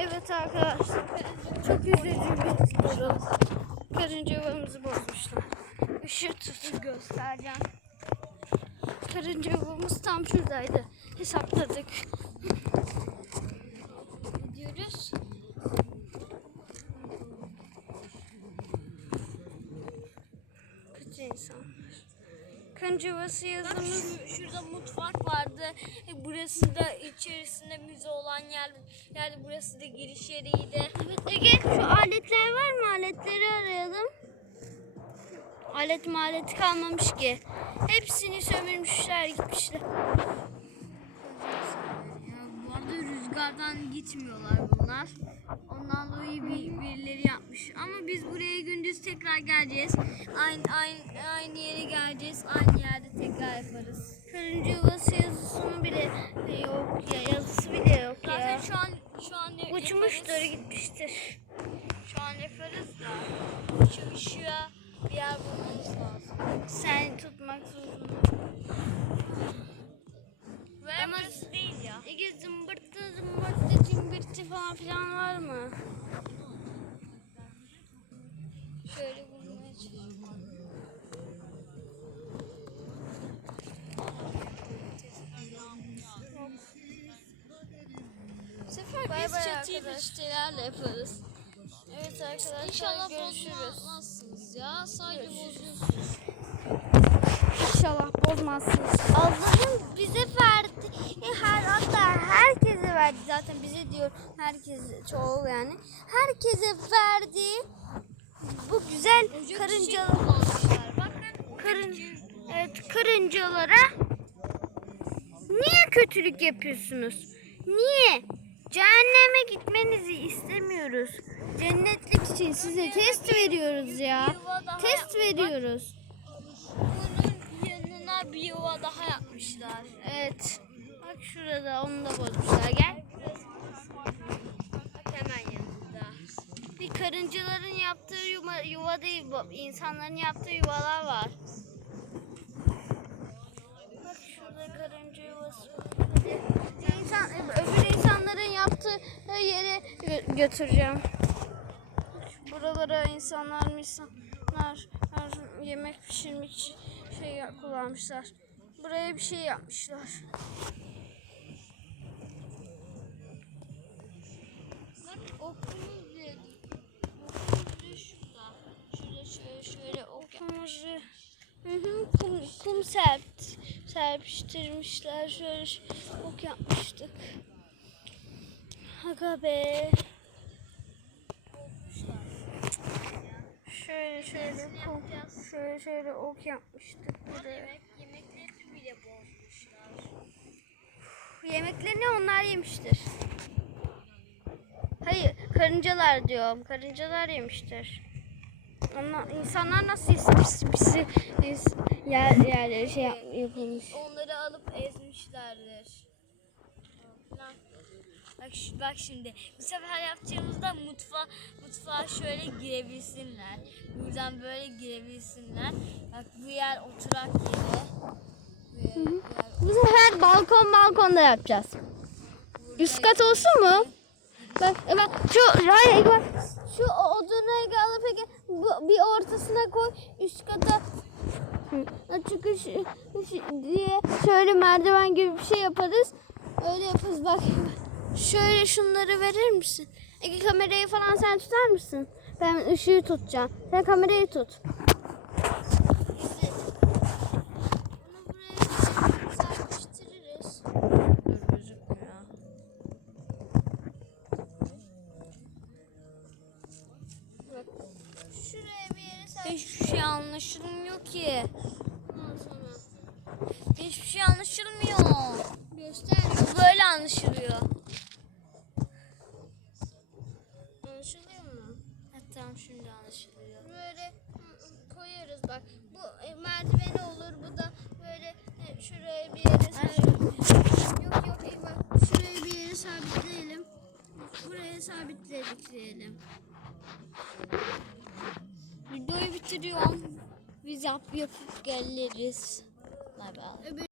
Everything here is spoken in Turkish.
Evet arkadaşlar. Çok üzücü bir durum. Karınca yuvamızı bozmuşlar. Işığı tutup göstereceğim. Karınca yuvamız tam şuradaydı. Hesapladık. Gidiyoruz. Kötü insanlar. Karınca yuvası yazımız Şu, şurada mutfak vardı. Burası da içerisinde müze olan yer. Yani burası da giriş yeriydi. Evet Ege şu aletler var mı? Aletleri arayalım. Alet malet kalmamış ki. Hepsini sömürmüşler gitmişler. Ya, bu arada rüzgardan gitmiyorlar bunlar. Ondan dolayı bir, birileri yapmış. Ama biz buraya gündüz tekrar geleceğiz. Aynı aynı aynı yere geleceğiz. Aynı yerde tekrar yaparız. Karınca yuvası yazısını bile yok ya. Yazısı bile yok Zaten ya. şu an şu an ne- Uçmuştur yaparız? Gitmiştir. Şu an yaparız da şu ışığa bir yer bulmamız lazım. Sen tutmak zorunda. Ve burası değil ya. Ege zımbırtı zımbırtı cımbırtı falan filan var mı? Peçetelerle yaparız. Evet arkadaşlar İnşallah bozmazsınız ya. Sadece bozuyorsunuz. İnşallah bozmazsınız. Allah'ım bize verdi. E, her hatta herkese verdi zaten bize diyor herkes çoğu yani. Herkese verdi. Bu güzel kullanmışlar. Bakın. Karın, evet, karıncalara niye kötülük yapıyorsunuz? Niye? Gitmenizi istemiyoruz. Cennetlik için size test veriyoruz ya. Test veriyoruz. Bunun yanına bir yuva daha yapmışlar. Evet. Bak şurada onu da bozmuşlar. Gel. Bak hemen yanında. Bir karıncaların yaptığı yuva, yuva değil bu. insanların yaptığı yuvalar var. Bak şurada karınca yuvası. Hadi. Yaptığı yere gö- götüreceğim. Buralara insanlar insanlar yemek pişirmek için şey kullanmışlar. Buraya bir şey yapmışlar. Bak okumuz. Okumuz şöyle şöyle ok yapmış. Kırmızı. Hı hı, kum, serpt, serpiştirmişler. Şöyle ok yapmıştık. Aga be. Şöyle şöyle kum, şöyle şöyle ok yapmıştık buraya. Yemek, yemekleri bile bozmuşlar. Yemeklerini onlar yemiştir. Hayır, karıncalar diyorum. Karıncalar yemiştir. Onlar, insanlar nasıl pis pis pis yer yerleri şey yap, yapılmış. Onları alıp ezmişlerdir. Lan. Bak, bak şimdi bu sefer yapacağımızda mutfağa mutfağa şöyle girebilsinler. Buradan böyle girebilsinler. Bak bu yer oturak yeri. Bu yer, bu yer Bu sefer balkon balkonda yapacağız. Üst kat olsun mu? Bak, e bak şu hayır bak şu o- odunu Ege alıp Ege bu, bir ortasına koy üst kata çıkış diye şöyle merdiven gibi bir şey yaparız. Öyle yaparız bak. Şöyle şunları verir misin? Ege kamerayı falan sen tutar mısın? Ben ışığı tutacağım. Sen kamerayı tut. Hiçbir şey anlaşılmıyor ki. Hiçbir şey anlaşılmıyor. göster. Buraya sabitledik diyelim. Videoyu bitiriyorum. Biz yap yapıp geliriz. Bay bay.